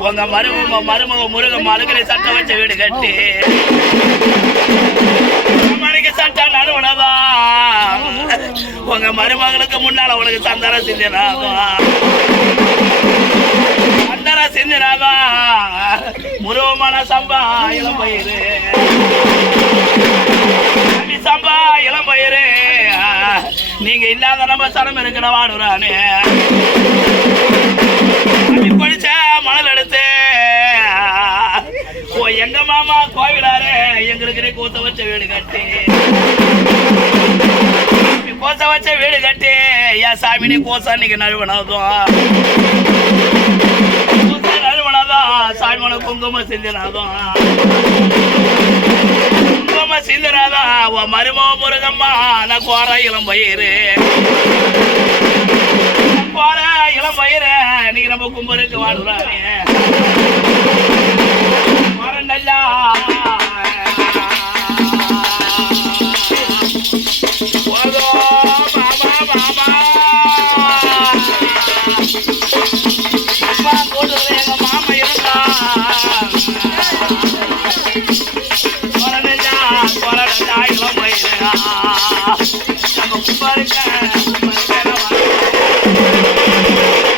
உங்க மருமக மருமக முருக மருகலை சட்டம் வச்ச வீடு கட்டி. மணிக்கு சட்டம் நடுவனதா உங்க மருமகளுக்கு முன்னால உனக்கு சந்தன சிந்தனாவா? சந்தனம் சிந்தனாவா? முருகமான சம்பா இளம் பயிறு சம்பா இளம் பயிறு நீங்க இல்லாத நம்ம சனம் இருக்கிற வாடுறானே. எங்க மாமா கோவிலாரு? எங்களுக்கு கூத்த வச்ச வீடு கட்டி. நீ கோச வச்ச வீடு கட்டி. என் சாமி நீ கோசா நீங்க நழுவனாதும். நழுவனாதான் சாமி உனக்கு குங்குமம் செஞ்சினாதும் குங்கும சிந்தனாதா? உன் மருமக முருகம்மா நான் கோர இளம் பயிறு கோர இளம் பயிறு இன்னைக்கு நம்ம கும்பருக்கு வாழ்றாங்க கொரடா கொரடா